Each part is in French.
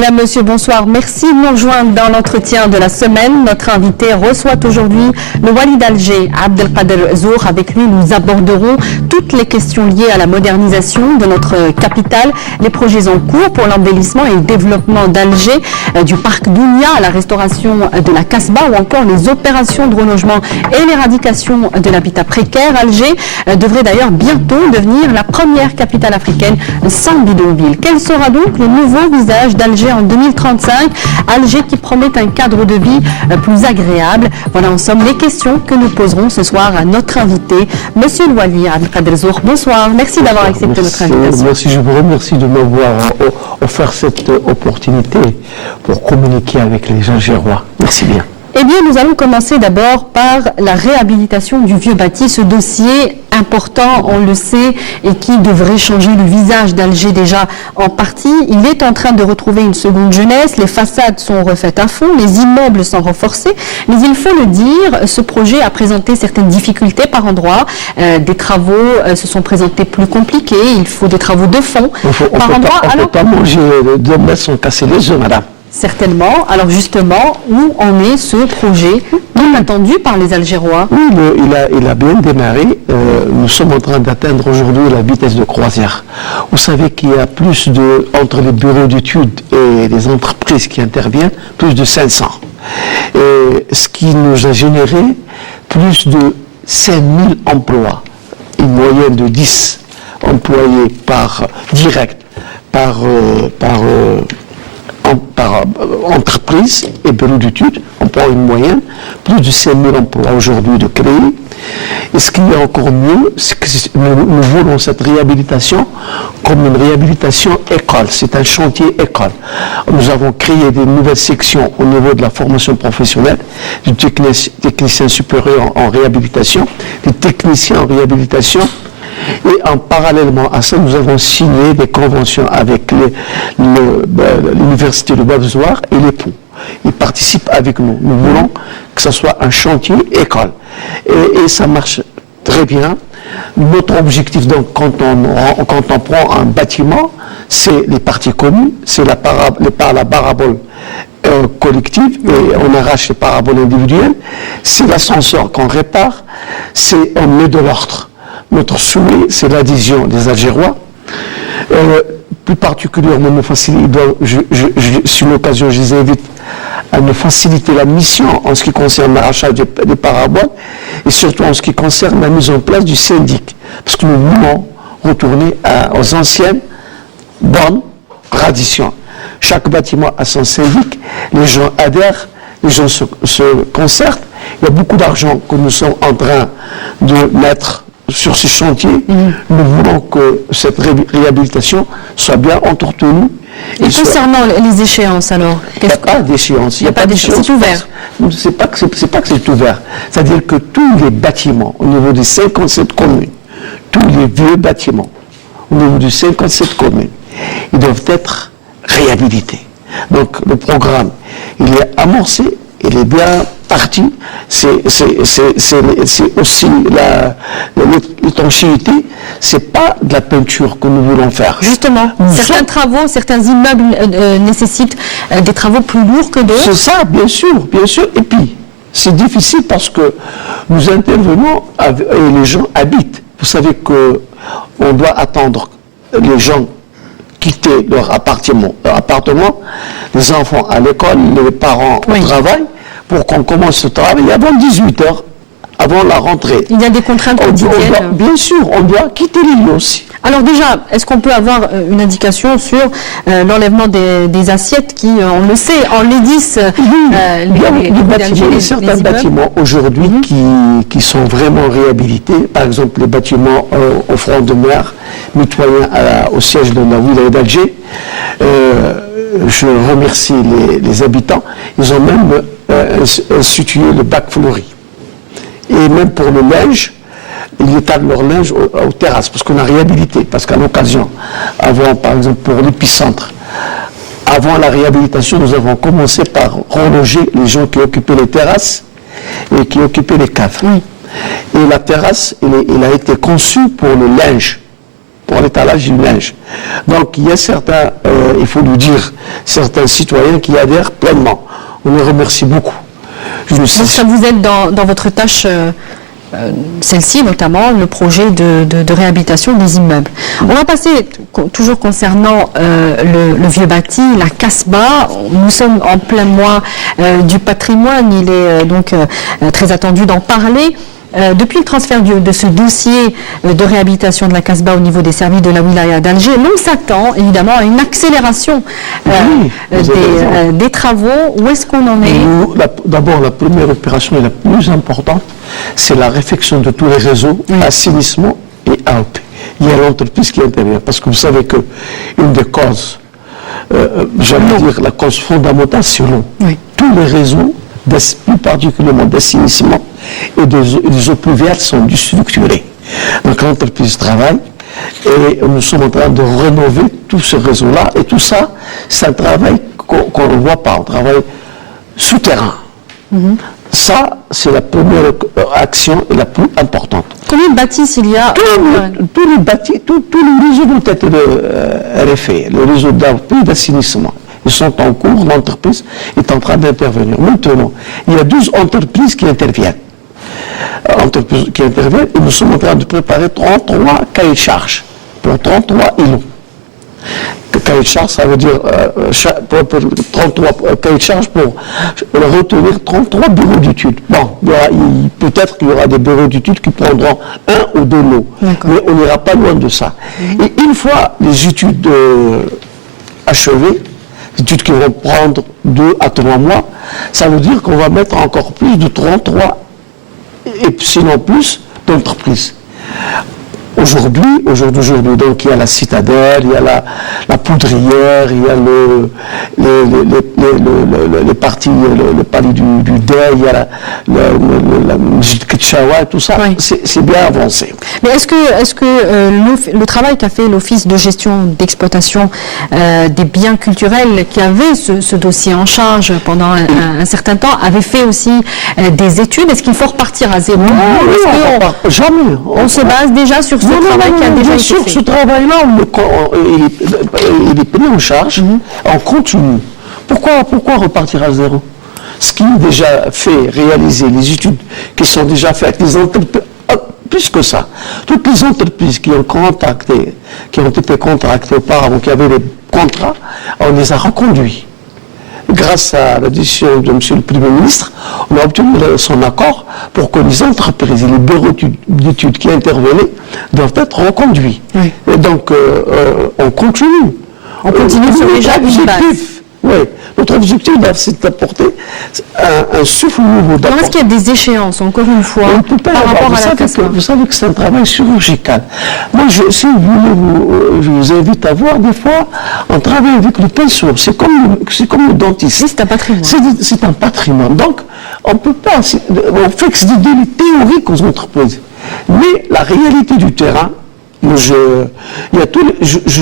Madame, Monsieur, bonsoir. Merci de nous rejoindre dans l'entretien de la semaine. Notre invité reçoit aujourd'hui le Wali d'Alger, Abdelkader Zour. Avec lui, nous aborderons toutes les questions liées à la modernisation de notre capitale, les projets en cours pour l'embellissement et le développement d'Alger, du parc Dounia à la restauration de la Casbah ou encore les opérations de relogement et l'éradication de l'habitat précaire. Alger devrait d'ailleurs bientôt devenir la première capitale africaine sans bidonville. Quel sera donc le nouveau visage d'Alger en 2035, Alger qui promet un cadre de vie plus agréable? Voilà en somme les questions que nous poserons ce soir à notre invité, Monsieur le Wali Abdelkader Zour. Bonsoir, merci d'avoir accepté notre invitation. Merci, je vous remercie de m'avoir offert cette opportunité pour communiquer avec les Algérois. Merci bien. Eh bien, nous allons commencer d'abord par la réhabilitation du vieux bâti, ce dossier important, on le sait, et qui devrait changer le visage d'Alger déjà en partie. Il est en train de retrouver une seconde jeunesse, les façades sont refaites à fond, les immeubles sont renforcés, mais il faut le dire, ce projet a présenté certaines difficultés par endroits. Des travaux se sont présentés plus compliqués, il faut des travaux de fond par endroits. On ne peut pas manger 2 mètres sans casser les œufs, madame. Certainement. Alors justement, où en est ce projet non attendu par les Algérois? Oui, il a bien démarré. Nous sommes en train d'atteindre aujourd'hui la vitesse de croisière. Vous savez qu'il y a entre les bureaux d'études et les entreprises qui interviennent, plus de 500. Et ce qui nous a généré plus de 5000 emplois. Une moyenne de 10 employés par direct, par entreprise et bureau d'études, on prend une moyenne, plus de 5000 emplois aujourd'hui de créer. Et ce qui est encore mieux, c'est que nous voulons cette réhabilitation comme une réhabilitation école. C'est un chantier école. Nous avons créé des nouvelles sections au niveau de la formation professionnelle, du technicien supérieur en réhabilitation, des techniciens en réhabilitation. Et en parallèlement à ça, nous avons signé des conventions avec l'université de Babzoar et l'époux. Ils participent avec nous. Nous voulons que ce soit un chantier école. Et ça marche très bien. Notre objectif, donc, quand on prend un bâtiment, c'est les parties communes, c'est la parabole collective, et on arrache les paraboles individuelles, c'est l'ascenseur qu'on répare, on met de l'ordre. Notre souhait, c'est l'adhésion des Algérois. Plus particulièrement, sur l'occasion, je les invite à nous faciliter la mission en ce qui concerne l'arrachage des paraboles et surtout en ce qui concerne la mise en place du syndic. Parce que nous voulons retourner aux anciennes bonnes traditions. Chaque bâtiment a son syndic, les gens adhèrent, les gens se concertent. Il y a beaucoup d'argent que nous sommes en train de mettre sur ce chantier. Nous voulons que cette réhabilitation soit bien entretenue. Et concernant les échéances, alors? Il n'y a pas d'échéance. Il n'y a pas d'échéance. C'est ouvert. C'est pas que c'est ouvert. C'est-à-dire que tous les bâtiments au niveau des 57 communes, tous les vieux bâtiments au niveau des 57 communes, ils doivent être réhabilités. Donc le programme, il est amorcé, il est bien parti, c'est aussi l'étanchéité, c'est pas de la peinture que nous voulons faire. Justement, certains travaux, certains immeubles nécessitent des travaux plus lourds que d'autres. C'est ça, bien sûr, et puis c'est difficile parce que nous intervenons et les gens habitent. Vous savez qu'on doit attendre les gens quitter leur appartement, les enfants à l'école, les parents au travail, pour qu'on commence ce travail avant 18h, avant la rentrée. Il y a des contraintes quotidiennes. Bien sûr, on doit quitter les lieux aussi. Alors déjà, est-ce qu'on peut avoir une indication sur l'enlèvement des assiettes qui, on le sait, en l'édisse il y a certains bâtiments aujourd'hui qui sont vraiment réhabilités. Par exemple, les bâtiments au front de mer, mitoyens au siège de la wilaya d'Alger. Je remercie les habitants. Ils ont même institué le bac fleuri. Et même pour le linge, ils étalent leur linge aux terrasses, parce qu'on a réhabilité. Parce qu'à l'occasion, avant, par exemple, pour l'épicentre, avant la réhabilitation, nous avons commencé par reloger les gens qui occupaient les terrasses et qui occupaient les caves. Et la terrasse, il a été conçu pour le linge. pour l'étalage du linge. Donc il y a certains, il faut nous dire, certains citoyens qui adhèrent pleinement. On les remercie beaucoup. Donc ça vous aide dans votre tâche, celle-ci notamment, le projet de réhabilitation des immeubles. On va passer, toujours concernant le vieux bâti, la Casbah. Nous sommes en plein mois du patrimoine, il est donc très attendu d'en parler. Depuis le transfert de ce dossier de réhabilitation de la Casbah au niveau des services de la wilaya d'Alger, l'on s'attend évidemment à une accélération des travaux. Où est-ce qu'on en est? D'abord, la première opération et la plus importante, c'est la réfection de tous les réseaux, assainissement et AOP. Il y a l'entreprise qui intervient, parce que vous savez qu'une des causes, j'allais dire la cause fondamentale, c'est l'eau. Tous les réseaux, plus particulièrement d'assainissement et des eaux pluviales, sont déstructurés. Donc l'entreprise travaille et nous sommes en train de rénover tout ce réseau-là. Et tout ça, c'est un travail qu'on ne voit pas, un travail souterrain. Ça, c'est la première action et la plus importante. Combien de bâtisses il y a? Tous les bâtis, tous les réseaux doivent être refaits, le réseau d'assainissement. Ils sont en cours, l'entreprise est en train d'intervenir. Maintenant, il y a 12 entreprises qui interviennent. Et nous sommes en train de préparer 33 cahiers de charges pour 33 îlots. Cahier de charge, ça veut dire 33 cahiers de charge pour retenir 33 bureaux d'études. Bon, peut-être qu'il y aura des bureaux d'études qui prendront 1 ou 2 lots, mais on n'ira pas loin de ça. Et une fois les études achevées, études qui vont prendre 2 à 3 mois, ça veut dire qu'on va mettre encore plus de 33, et sinon plus, d'entreprises. Aujourd'hui, donc il y a la citadelle, il y a la poudrière, il y a les parties, le palais du Dey, il y a la musique Ketchawa, tout ça, c'est bien avancé. Mais est-ce que le travail qu'a fait l'Office de gestion d'exploitation des biens culturels, qui avait ce dossier en charge pendant un certain temps, avait fait aussi des études? Est-ce qu'il faut repartir à zéro? Jamais. On se base déjà sur ce travail qui a déjà été fait. Ce travail-là, il est pris en charge, on continue. Pourquoi repartir à zéro? Ce qui est déjà fait, réaliser, les études qui sont déjà faites, les entreprises, plus que ça, toutes les entreprises qui ont été contractées auparavant, qui avaient des contrats, on les a reconduits. Grâce à la décision de M. le Premier ministre, on a obtenu son accord pour que les entreprises et les bureaux d'études qui intervenaient doivent être reconduits. Et donc, on continue. On continue sur déjà une base. Oui, notre objectif, c'est d'apporter un souffle nouveau. Est-ce qu'il y a des échéances, encore une fois, par rapport à la Casbah? Vous savez que c'est un travail chirurgical. Moi, si vous voulez, je vous invite à voir des fois, on travaille avec le pinceau. C'est comme le dentiste. C'est un patrimoine. C'est un patrimoine. Donc, on peut pas, on fixe des délais théoriques aux entreprises. Mais la réalité du terrain, je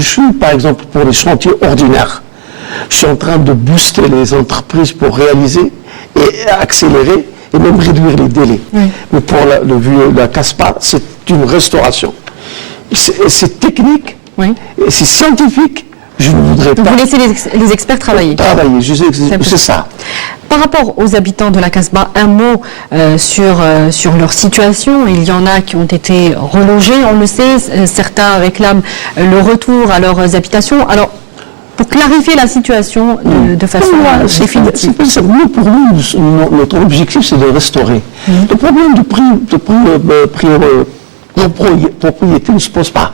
suis, par exemple, pour les chantiers ordinaires. Je suis en train de booster les entreprises pour réaliser et accélérer et même réduire les délais. Mais pour la Casbah, c'est une restauration. C'est technique, et c'est scientifique. Je ne voudrais pas. Vous laissez les experts travailler. C'est ça. Par rapport aux habitants de la Casbah, un mot sur leur situation. Il y en a qui ont été relogés, on le sait. Certains réclament le retour à leurs habitations. Alors, pour clarifier la situation de façon définitive. Pour nous, notre objectif, c'est de restaurer. Le problème de propriété ne se pose pas.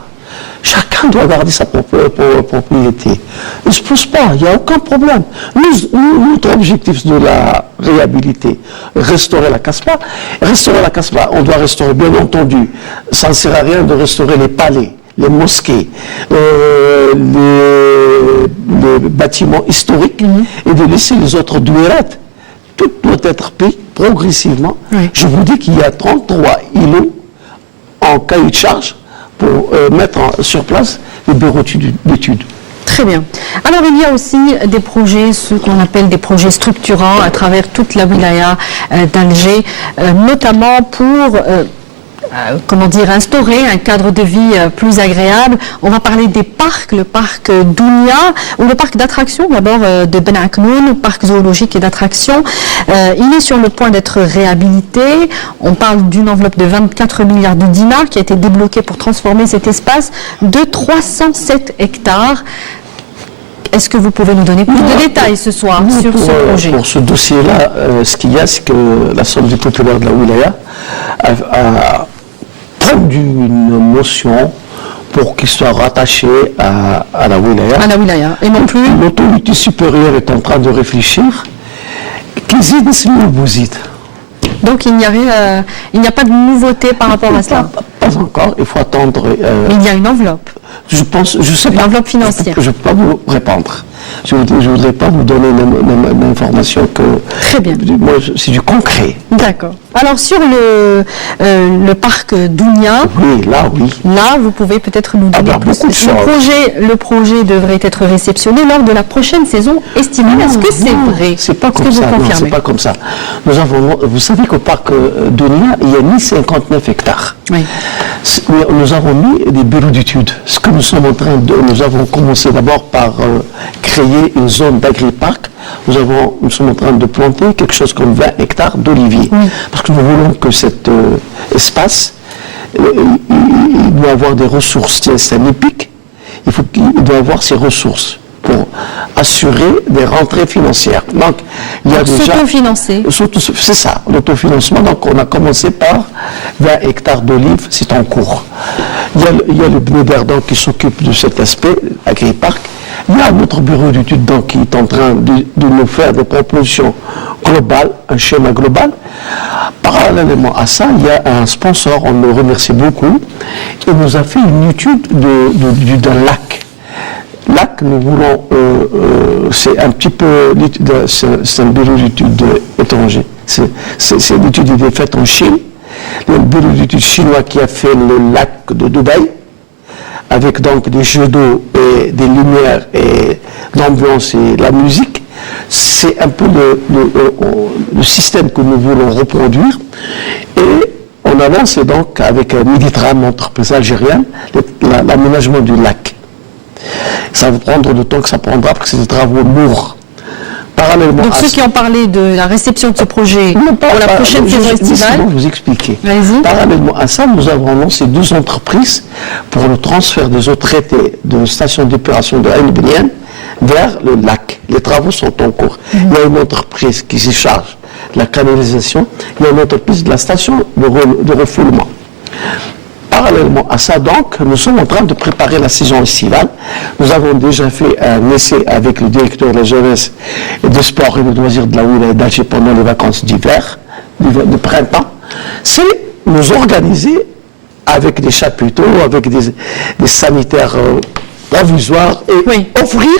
Chacun doit garder sa propriété. Il ne se pose pas, il n'y a aucun problème. Notre objectif de la réhabiliter, restaurer la Casbah. Restaurer la Casbah, on doit restaurer, bien entendu. Ça ne sert à rien de restaurer les palais, les mosquées, les bâtiments historiques et de laisser les autres douérettes. Tout doit être pris progressivement. Je vous dis qu'il y a 33 îlots en cahier de charge pour mettre sur place les bureaux d'études. Très bien. Alors il y a aussi des projets, ce qu'on appelle des projets structurants à travers toute la wilaya d'Alger, notamment pour instaurer un cadre de vie plus agréable. On va parler des parcs, le parc Dounia ou le parc d'attractions d'abord de Ben Aknoun, parc zoologique et d'attractions. Il est sur le point d'être réhabilité. On parle d'une enveloppe de 24 milliards de dinars qui a été débloquée pour transformer cet espace de 307 hectares. Est-ce que vous pouvez nous donner plus de détails ce soir sur ce projet? Pour ce dossier-là, ce qu'il y a, c'est que l'Assemblée populaire de la Wilaya a tendu une motion pour qu'il soit rattaché à la Wilaya. À la Wilaya, et non plus. L'autorité supérieure est en train de réfléchir. Donc il n'y a pas de nouveauté par rapport à cela. Pas encore, il faut attendre. Mais il y a une enveloppe. Je sais pas. Une enveloppe financière. Je ne peux pas vous répondre. Je ne voudrais pas vous donner une information que... Très bien. Moi, c'est du concret. D'accord. Alors sur le parc Dounia, oui. Là, vous pouvez peut-être nous donner plus. Le projet devrait être réceptionné lors de la prochaine saison estivale. Est-ce que c'est vrai? C'est pas comme ça. C'est pas comme ça. Vous savez qu'au parc Dounia, il y a mis 59 hectares. Oui. Nous avons mis des bureaux d'études. Ce que nous avons commencé d'abord par créer une zone d'agri-parc. Nous sommes en train de planter quelque chose comme 20 hectares d'oliviers. Oui. Parce que nous voulons que cet espace, il doit avoir des ressources. C'est un épique. Il doit avoir ses ressources pour assurer des rentrées financières. Donc, il y a déjà... S'autofinancer. C'est ça, l'autofinancement. Donc, on a commencé par 20 hectares d'olives, c'est en cours. Il y a le Bné Berdan qui s'occupe de cet aspect, agri-parc. Il y a notre bureau d'études qui est en train de nous faire des propositions globales, un schéma global. Parallèlement à ça, il y a un sponsor, on le remercie beaucoup, et nous a fait une étude d'un lac. Lac, nous voulons, c'est un petit peu, c'est un bureau d'études étranger. L'étude est faite en Chine. Le bureau d'études chinois qui a fait le lac de Dubaï, avec donc des jeux d'eau et des lumières et l'ambiance et la musique. C'est un peu le système que nous voulons reproduire. Et on avance donc avec Miditram, entreprise algérienne, l'aménagement du lac. Ça va prendre le temps que ça prendra parce que c'est des travaux lourds. Parallèlement donc ceux qui ont parlé de la réception de ce projet pour la prochaine saison estivale. Je vais vous expliquer. Parallèlement à ça, nous avons lancé 2 entreprises pour le transfert des eaux traitées de station d'épuration de Ain Bnian vers le lac. Les travaux sont en cours. Il y a une entreprise qui se charge de la canalisation, il y a une entreprise de la station de refoulement. Parallèlement à ça, donc, nous sommes en train de préparer la saison estivale. Nous avons déjà fait un essai avec le directeur de la jeunesse et des sports et des loisirs de la Wilaya d'Alger pendant les vacances d'hiver, de printemps. C'est nous organiser avec des chapiteaux, avec des sanitaires provisoires et offrir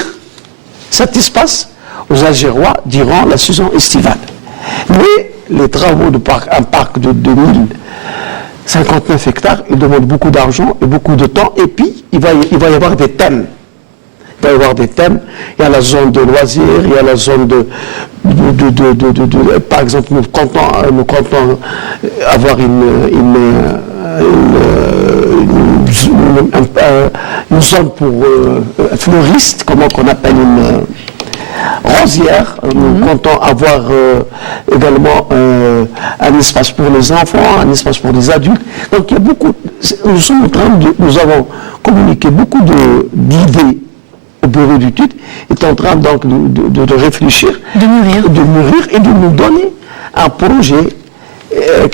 cet espace aux Algérois durant la saison estivale. Mais les travaux de un parc de 59 hectares, il demande beaucoup d'argent et beaucoup de temps, et puis il va y avoir des thèmes. Il va y avoir des thèmes, il y a la zone de loisirs, il y a la zone par exemple, nous comptons avoir une zone pour fleuriste, comment qu'on appelle une rosière. Nous comptons avoir également un espace pour les enfants, un espace pour les adultes. Donc il y a beaucoup, nous avons communiqué beaucoup d'idées au bureau d'études, est en train donc de réfléchir, de mûrir et de nous donner un projet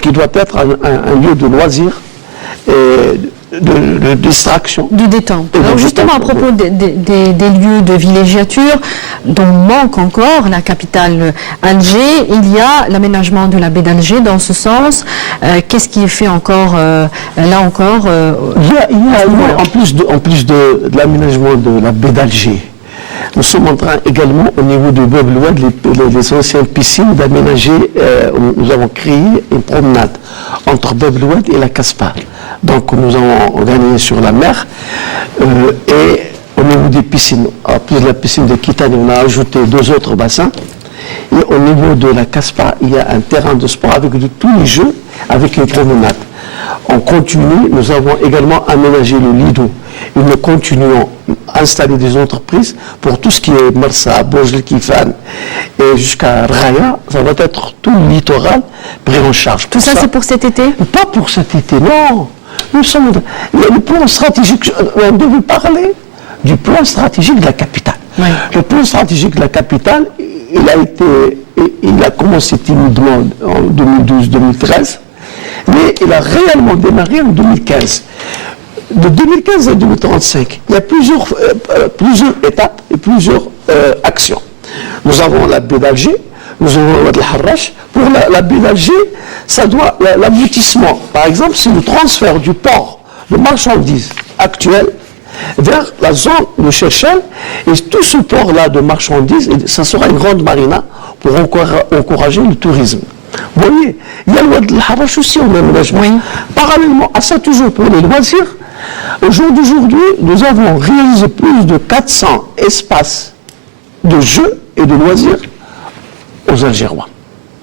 qui doit être un lieu de loisir, de distraction. De détente. Alors justement, à propos des lieux de villégiature dont manque encore la capitale Alger, il y a l'aménagement de la baie d'Alger dans ce sens. Qu'est-ce qui est fait encore, là encore il y a en plus de l'aménagement de la baie d'Alger, nous sommes en train également, au niveau de Bab el Oued, les anciennes piscines, d'aménager, nous avons créé une promenade entre Bab el Oued et la Caspa. Donc nous avons organisé sur la mer, et au niveau des piscines, en plus de la piscine de Kitani, on a ajouté 2 autres bassins. Et au niveau de la Caspa, il y a un terrain de sport avec tous les jeux, avec une promenade. on continue, nous avons également aménagé le Lido. Et nous continuons à installer des entreprises pour tout ce qui est Marsa, Bojl Kifan et jusqu'à Raya. Ça va être tout le littoral pris en charge. Tout ça, c'est pour cet été? Pas pour cet été, non. Nous sommes. Le plan stratégique, on devait parler du plan stratégique de la capitale. Oui. Le plan stratégique de la capitale, il a commencé timidement en 2012-2013, mais il a réellement démarré en 2015. De 2015 à 2035, il y a plusieurs étapes et plusieurs actions. Nous avons la baie d'Alger, nous avons la Harrach. Pour la baie d'Alger, ça doit l'aboutissement. Par exemple, c'est le transfert du port de marchandises actuel vers la zone de Chechel, et tout ce port-là de marchandises, ça sera une grande marina pour encourager le tourisme. Vous voyez, il y a le Wad al-Harrach aussi en aménagement. Oui. Parallèlement à ça, toujours pour les loisirs, au jour d'aujourd'hui, nous avons réalisé plus de 400 espaces de jeux et de loisirs aux Algérois.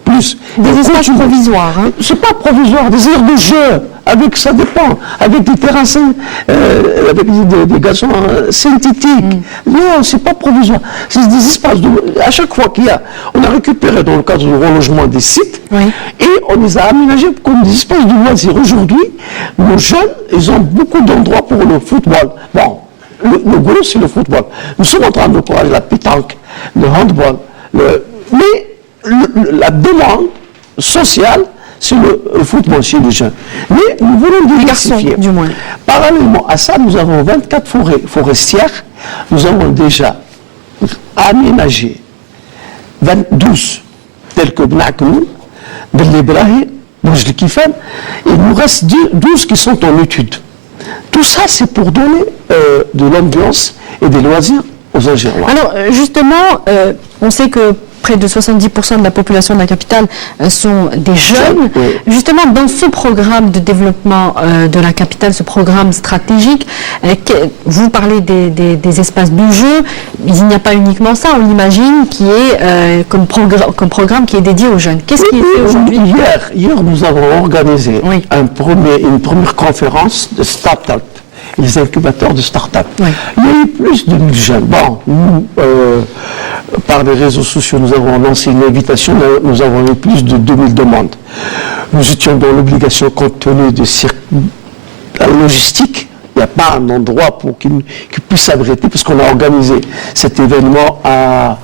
Plus. Des espaces provisoires. Hein. C'est pas provisoire, des aires de jeu, avec, ça dépend, avec des terrains, avec des gazons synthétiques. Non, c'est pas provisoire. C'est des espaces à chaque fois on a récupéré dans le cadre du relogement des sites, oui, et on les a aménagés comme des espaces de loisirs. Aujourd'hui, nos jeunes, ils ont beaucoup d'endroits pour le football. Bon, le gros, c'est le football. Nous sommes en train de parler de la pétanque, le handball, mais la demande sociale, c'est le football chez les jeunes. Mais nous voulons diversifier. Du moins. Parallèlement à ça, nous avons 24 forêts forestières. Nous avons déjà aménagé 12, tels que Bnakoun, Belibrahi, Bojl Kifan. Il nous reste 12 qui sont en étude. Tout ça, c'est pour donner de l'ambiance et des loisirs aux Algérois. Alors, justement, on sait que près de 70% de la population de la capitale sont des jeunes. Oui. Justement, dans ce programme de développement de la capitale, ce programme stratégique, vous parlez des espaces de jeu. Il n'y a pas uniquement ça, on l'imagine, qui est comme programme qui est dédié aux jeunes. Qu'est-ce qui est fait aujourd'hui? Hier, nous avons organisé une première conférence de start-up, les incubateurs de start-up. Oui. Il y a eu plus de 1000 jeunes. Bon, nous, par les réseaux sociaux, nous avons lancé une invitation, nous avons eu plus de 2000 demandes. Nous étions dans l'obligation, compte tenu de la logistique, il n'y a pas un endroit pour qu'ils puissent abriter, parce qu'on a organisé cet événement à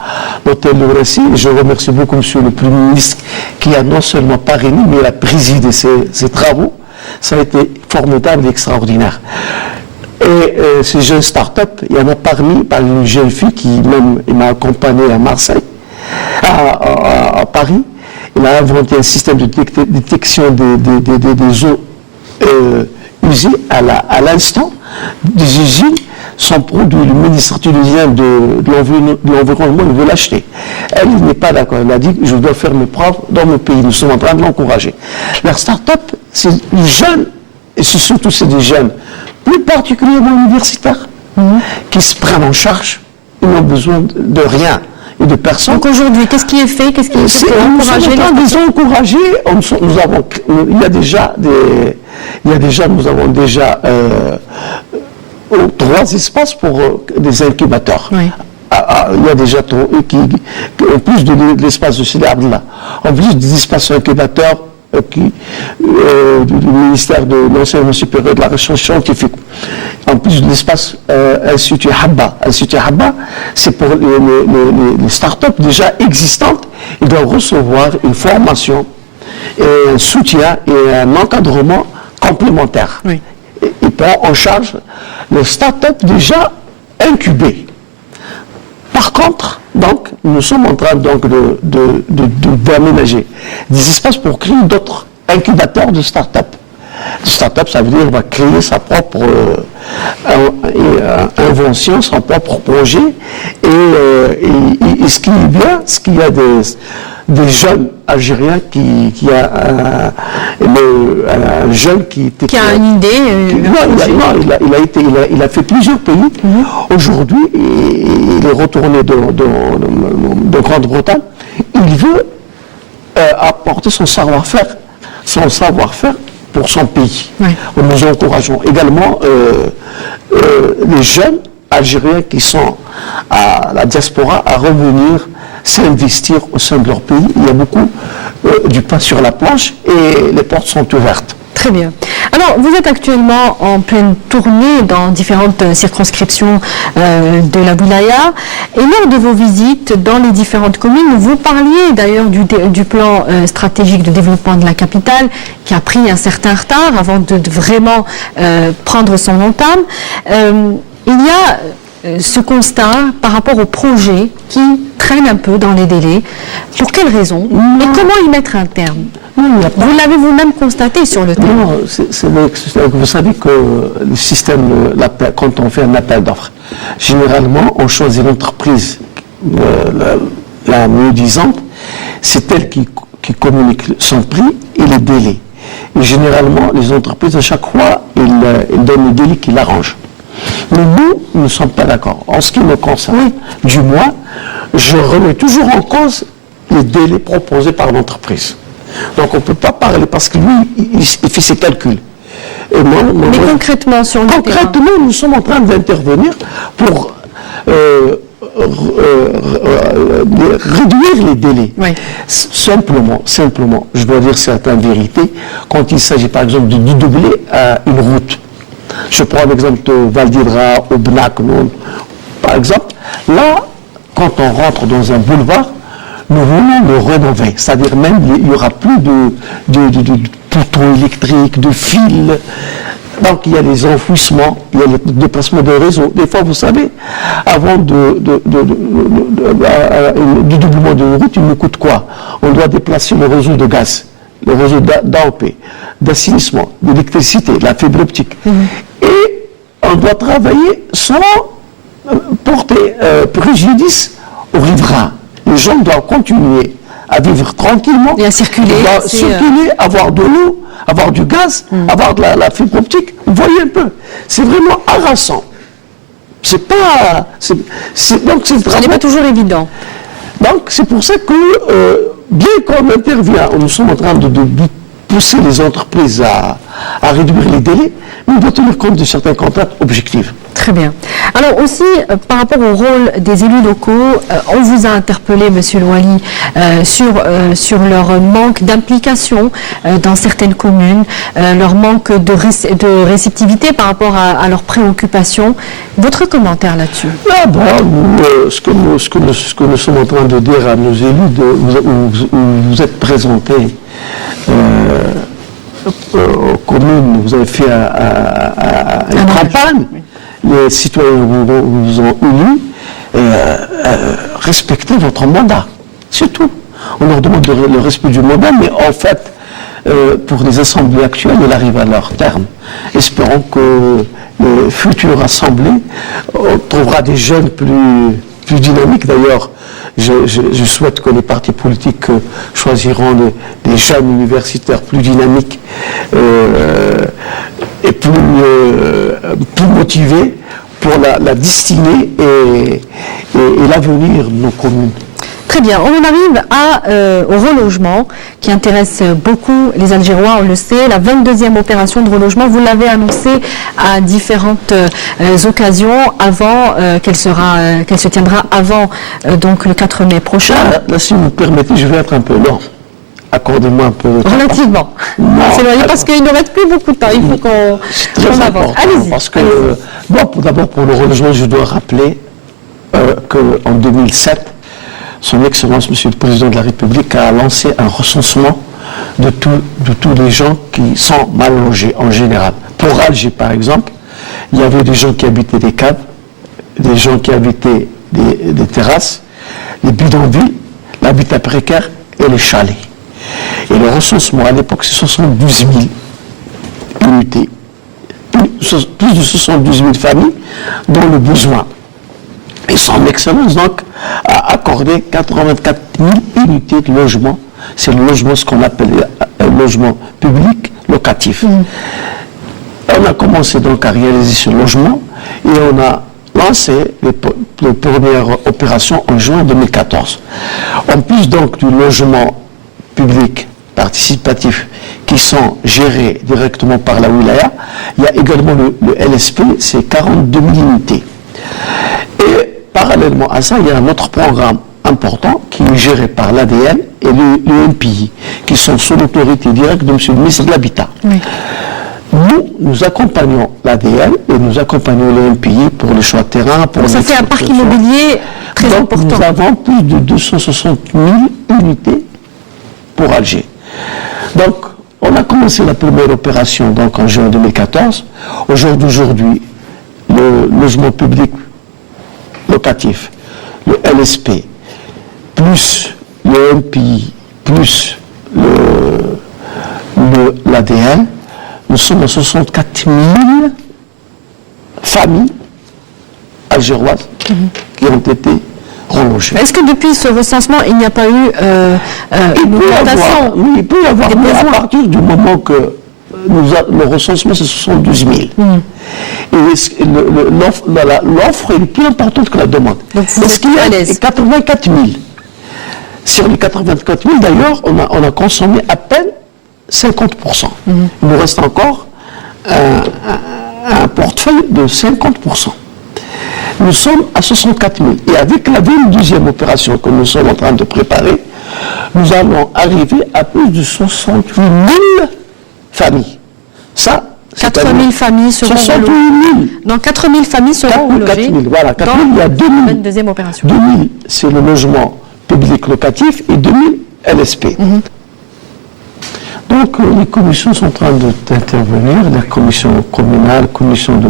l'hôtel Le Récit. Et je remercie beaucoup Monsieur le Premier ministre qui a non seulement parrainé, mais il a présidé ces travaux. Ça a été formidable et extraordinaire. Et ces jeunes start-up, il y en a par une jeune fille qui même m'a accompagné à Marseille, à Paris. Il a inventé un système de détection des eaux usées à l'instant des usines. Son produit, le ministre tunisien de l'Environnement, il veut l'acheter. Elle n'est pas d'accord. Elle a dit je dois faire mes preuves dans mon pays. Nous sommes en train de l'encourager. La start-up, c'est les jeunes, et surtout c'est des jeunes, plus particulièrement universitaires, qui se prennent en charge. Ils n'ont besoin de rien et de personne. Donc aujourd'hui, qu'est-ce qui est fait? Qu'est-ce qui est fait pour encourager les encourager. Nous avons déjà 3 espaces pour des incubateurs. Oui. Il y a déjà en plus de l'espace de Sidi Abdallah, en plus des espaces incubateurs du ministère de l'Enseignement supérieur et de la Recherche scientifique. En plus de l'espace Institut Habba. Institut Habba, c'est pour les start-up déjà existantes. Ils doivent recevoir une formation, un soutien et un encadrement complémentaire. Oui. Ils prennent en charge les start-up déjà incubés. Par contre, donc, nous sommes en train donc d'aménager des espaces pour créer d'autres incubateurs de start-up. Start-up, ça veut dire qu'il va créer sa propre invention, son propre projet. Et ce qui est bien, c'est qu'il y a des jeunes Algériens qui a un jeune qui a une idée. Il a fait plusieurs pays. Aujourd'hui, il est retourné de Grande-Bretagne. Il veut apporter son savoir-faire pour son pays. Oui. Nous encourageons également les jeunes Algériens qui sont à la diaspora à revenir s'investir au sein de leur pays. Il y a beaucoup du pain sur la planche et les portes sont ouvertes. Très bien. Alors, vous êtes actuellement en pleine tournée dans différentes circonscriptions de la Wilaya. Et lors de vos visites dans les différentes communes, vous parliez d'ailleurs du plan stratégique de développement de la capitale qui a pris un certain retard avant de vraiment prendre son entame. Il y a ce constat par rapport au projet qui traîne un peu dans les délais. Pour quelles raisons? Et comment y mettre un terme? Vous l'avez vous-même constaté sur le terrain. Non, vous savez que le système, quand on fait un appel d'offres, généralement on choisit l'entreprise la mieux disante, c'est elle qui communique son prix et les délais. Et généralement, les entreprises, à chaque fois, ils donnent les délais qui l'arrangent. Mais nous ne sommes pas d'accord. En ce qui me concerne, du moins, je remets toujours en cause les délais proposés par l'entreprise. Donc on ne peut pas parler parce que lui, il fait ses calculs. Et mais concrètement, sur le terrain, nous sommes en train d'intervenir pour réduire les délais. Oui. Simplement, je dois dire certaines vérités. Quand il s'agit par exemple de doubler une route, je prends l'exemple de Val-d'Hydra ou Bnak, par exemple, là, quand on rentre dans un boulevard, nous voulons le rénover, c'est-à-dire même il n'y aura plus de poteaux électriques, de fils. Donc il y a les enfouissements, il y a les déplacements de réseau. Des fois, vous savez, avant du doublement de route, il nous coûte quoi? On doit déplacer le réseau de gaz, le réseau d'AOP, d'assainissement, d'électricité, la fibre optique. Et on doit travailler sans porter préjudice aux riverains. Les gens doivent continuer à vivre tranquillement, et à circuler, avoir de l'eau, avoir du gaz, avoir de la fibre optique. Vous voyez un peu, c'est vraiment harassant. C'est pas, donc ce n'est pas toujours évident. Donc c'est pour ça que bien qu'on intervient, nous sommes en train de pousser les entreprises à réduire les délais, mais on doit tenir compte de certains contraintes objectives. Très bien. Alors aussi, par rapport au rôle des élus locaux, on vous a interpellé, Monsieur Louali, sur leur manque d'implication dans certaines communes, leur manque de réceptivité par rapport à leurs préoccupations. Votre commentaire là-dessus? Ce que nous sommes en train de dire à nos élus, vous êtes présentés aux communes, vous avez fait une campagne. Les citoyens vous ont élus, respectez votre mandat, c'est tout. On leur demande le respect du mandat, mais en fait, pour les assemblées actuelles, elles arrivent à leur terme. Espérons que les futures assemblées, on trouvera des jeunes plus dynamiques. D'ailleurs, je souhaite que les partis politiques choisiront des jeunes universitaires plus dynamiques et plus motivés pour la destinée et l'avenir de nos communes. Très bien, on en arrive au relogement qui intéresse beaucoup les Algérois, on le sait. La 22e opération de relogement, vous l'avez annoncé à différentes occasions avant qu'elle se tiendra avant donc le 4 mai prochain. Là, si vous me permettez, je vais être un peu lent. Accordez-moi un peu de temps. Relativement. C'est parce qu'il ne reste plus beaucoup de temps. Il faut qu'on avance. Allez-y. Parce que, d'abord pour le relogement, je dois rappeler qu'en 2007, Son Excellence, Monsieur le Président de la République, a lancé un recensement de tous les gens qui sont mal logés en général. Pour Alger, par exemple, il y avait des gens qui habitaient des caves, des gens qui habitaient des terrasses, les bidonvilles, l'habitat précaire et les chalets. Et le recensement, à l'époque, c'est 72 000 unités. Plus de 72 000 familles dont le besoin. Et Son Excellence, donc, a accordé 84 000 unités de logement. C'est le logement, ce qu'on appelle un logement public locatif. On a commencé donc à réaliser ce logement et on a lancé les premières opérations en juin 2014. En plus donc du logement public participatif qui sont gérés directement par la wilaya. Il y a également le LSP, c'est 42 000 unités. Et parallèlement à ça, il y a un autre programme important qui est géré par l'ADN et le MPI, qui sont sous l'autorité directe de M. le ministre de l'Habitat. Oui. Nous accompagnons l'ADN et nous accompagnons le MPI pour les choix de terrain. Pour ça fait un parc immobilier très important. Nous avons plus de 260 000 unités pour Alger. Donc, on a commencé la première opération donc, en juin 2014. Aujourd'hui, le logement public locatif, le LSP, plus le MPI, plus l'ADN, nous sommes à 64 000 familles algéroises qui ont été relogées. Est-ce que depuis ce recensement, il n'y a pas eu une augmentation? Oui, il peut y avoir, mais à partir du moment que le recensement, c'est 72 000. Et l'offre est plus importante que la demande. Parce qu'il y a 84 000. Sur les 84 000, d'ailleurs, on a consommé à peine 50%. Il nous reste encore un portefeuille de 50%. Nous sommes à 64 000. Et avec la deuxième opération que nous sommes en train de préparer, nous allons arriver à plus de 68 000 familles. Ça, 4 000 familles seront relogées. Donc 4 000 familles seront relogées. 4 000, voilà. 4 000, il y a 2 000. Deuxième opération. 2 000, c'est le logement public locatif et 2 000 LSP. Donc les commissions sont en train d'intervenir, la commission communale, la commission de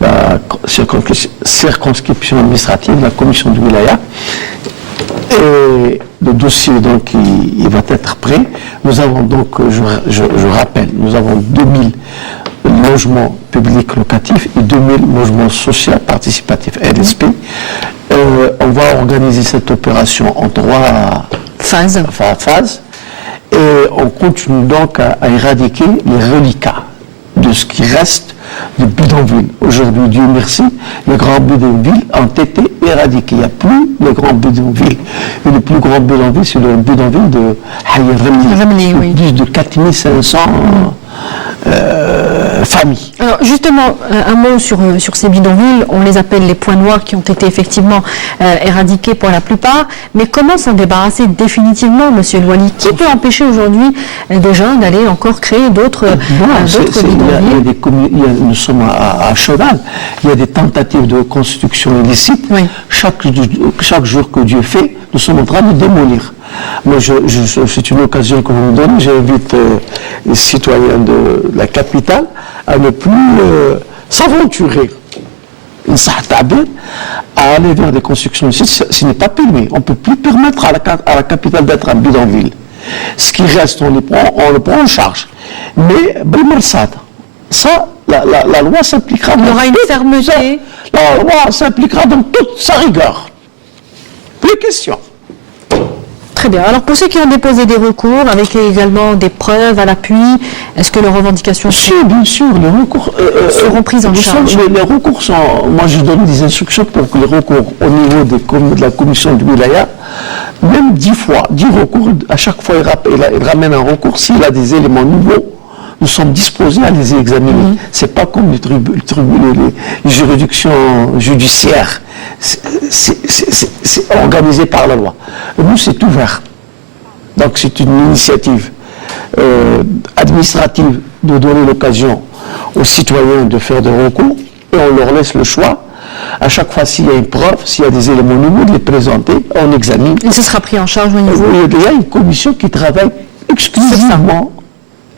la circonscription administrative, la commission de wilaya. Et le dossier, donc, il va être prêt. Nous avons donc, je rappelle, nous avons 2000 logements publics locatifs et 2000 logements sociaux participatifs LSP. On va organiser cette opération en 3 phases. Et on continue donc à éradiquer les reliquats de ce qui reste de bidonvilles. Aujourd'hui, Dieu merci, les grands bidonvilles ont été éradiqués. Il n'y a plus les grands bidonvilles. Et le plus grand bidonville, c'est le bidonville de Haïr-Remli, plus de 4500 familles. Alors justement, un mot sur ces bidonvilles, on les appelle les points noirs qui ont été effectivement éradiqués pour la plupart, mais comment s'en débarrasser définitivement, Monsieur Louali? Qui peut empêcher aujourd'hui des gens d'aller encore créer d'autres bidonvilles? Nous sommes à cheval, il y a des tentatives de construction illicite. Oui. Chaque jour que Dieu fait, nous sommes en train de démolir. Moi, c'est une occasion que vous me donnez. J'invite les citoyens de la capitale à ne plus s'aventurer à aller vers des constructions ici. Ce n'est pas permis. On ne peut plus permettre à la capitale d'être un bidonville. Ce qui reste, on le prend en charge. Mais, ça, la loi s'appliquera. Il y aura une fermeté. La loi s'appliquera dans toute sa rigueur. Plus question. Très bien. Alors pour ceux qui ont déposé des recours, avec également des preuves à l'appui, est-ce que les revendications bien sûr, les recours seront prises en charge? Les recours sont... Moi, je donne des instructions pour que les recours au niveau de la commission du wilaya, même 10 recours, à chaque fois il ramène un recours. S'il a des éléments nouveaux, nous sommes disposés à les examiner. Ce n'est pas comme les juridictions judiciaires. C'est organisé par la loi. Nous, c'est ouvert. Donc, c'est une initiative administrative de donner l'occasion aux citoyens de faire des recours et on leur laisse le choix. À chaque fois, s'il y a une preuve, s'il y a des éléments nouveaux, de les présenter, on examine. Et ce sera pris en charge au niveau? Il y a une commission qui travaille exclusivement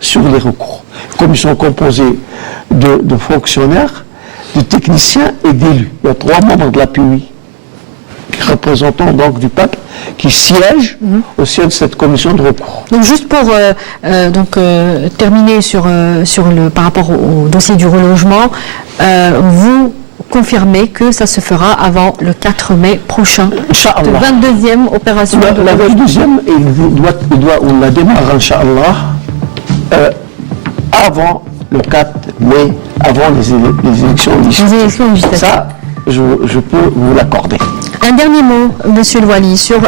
sur les recours. Une commission composée de fonctionnaires, de techniciens et d'élus. Il y a 3 membres de l'APUI, représentants donc du peuple, qui siègent au sein de cette commission de recours. Donc juste pour terminer par rapport au dossier du relogement, vous confirmez que ça se fera avant le 4 mai prochain, la 22e opération. La 22e, on la démarre, Inch'Allah, avant le 4 mai, avant les élections législatives. Ça, je peux vous l'accorder. dernier mot, Monsieur le Wali, sur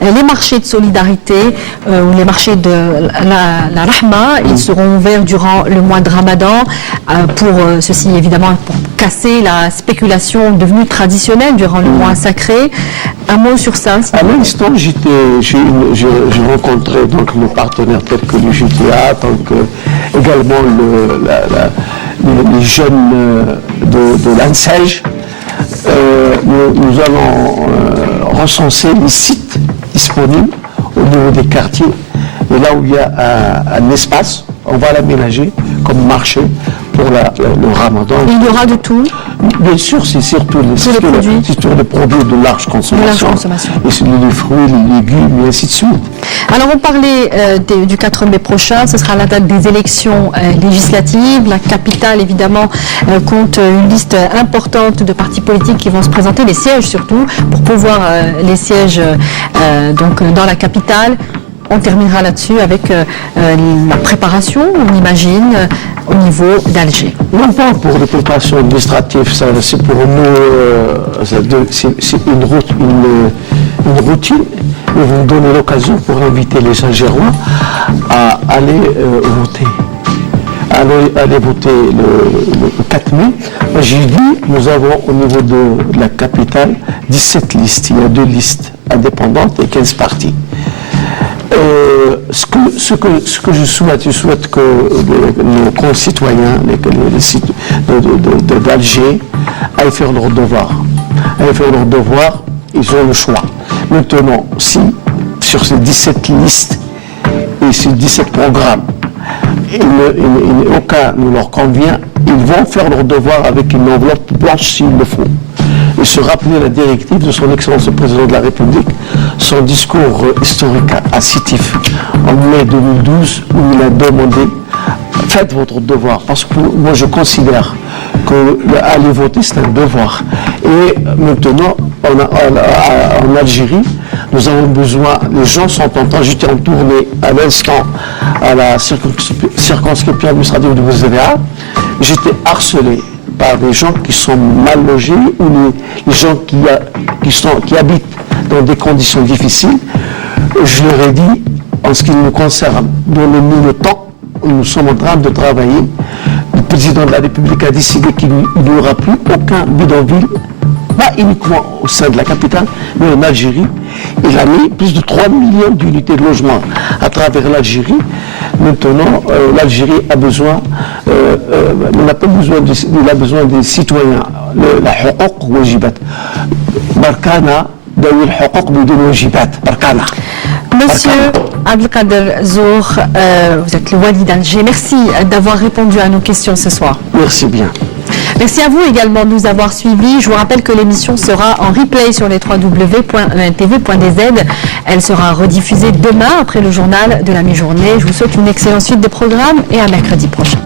les marchés de solidarité ou les marchés de la Rahma. Ils seront ouverts durant le mois de Ramadan pour ceci, évidemment, pour casser la spéculation devenue traditionnelle durant le mois sacré. Un mot sur ça. À l'instant, j'ai rencontré donc nos partenaires tels que le GTA, donc également les jeunes de l'ANSEJ. Nous allons recenser les sites disponibles au niveau des quartiers. Et là où il y a un espace, on va l'aménager comme marché pour le Ramadan. Il y aura de tout. Bien sûr, c'est surtout les produits de large consommation. Et c'est les fruits, les légumes, et ainsi de suite. Alors, on parlait du 4 mai prochain. Ce sera la date des élections législatives. La capitale, évidemment, compte une liste importante de partis politiques qui vont se présenter, les sièges surtout, pour pouvoir les sièges donc dans la capitale. On terminera là-dessus avec la préparation, on imagine, au niveau d'Alger. Non pas pour les préparations administratives, c'est pour nous, c'est une routine. Nous vous donner l'occasion pour inviter les Algérois à aller voter. Aller voter le 4 mai. J'ai dit, nous avons au niveau de la capitale 17 listes. Il y a 2 listes indépendantes et 15 partis. Ce que je souhaite que nos concitoyens, les sites d'Alger, aillent faire leur devoir. Ils ont le choix. Maintenant, si sur ces 17 listes et ces 17 programmes, aucun ne leur convient, ils vont faire leur devoir avec une enveloppe blanche s'il le faut. Et se rappeler la directive de son Excellence le Président de la République, son discours historique à Sétif en mai 2012, où il a demandé « Faites votre devoir », parce que moi je considère qu'aller voter c'est un devoir. Et maintenant, en Algérie, nous avons besoin, les gens sont en train, j'étais en tournée à l'instant à la circonscription administrative de Bouzaria, j'étais harcelé par des gens qui sont mal logés ou les gens qui habitent dans des conditions difficiles. Je leur ai dit, en ce qui nous concerne, donnez-nous le temps, nous sommes en train de travailler. Le président de la République a décidé qu'il n'y aura plus aucun bidonville, pas uniquement au sein de la capitale, mais en Algérie. Il a mis plus de 3 millions d'unités de logement à travers l'Algérie. Maintenant, l'Algérie a besoin, il a besoin des citoyens. La huquq wajibat. Barkana, dawi al-huquq bidun wajibat. Barkana. Monsieur Abdelkader Zour, vous êtes le Wali d'Alger. Merci d'avoir répondu à nos questions ce soir. Merci bien. Merci à vous également de nous avoir suivis. Je vous rappelle que l'émission sera en replay sur les www.tv.dz. Elle sera rediffusée demain après le journal de la mi-journée. Je vous souhaite une excellente suite de programmes et à mercredi prochain.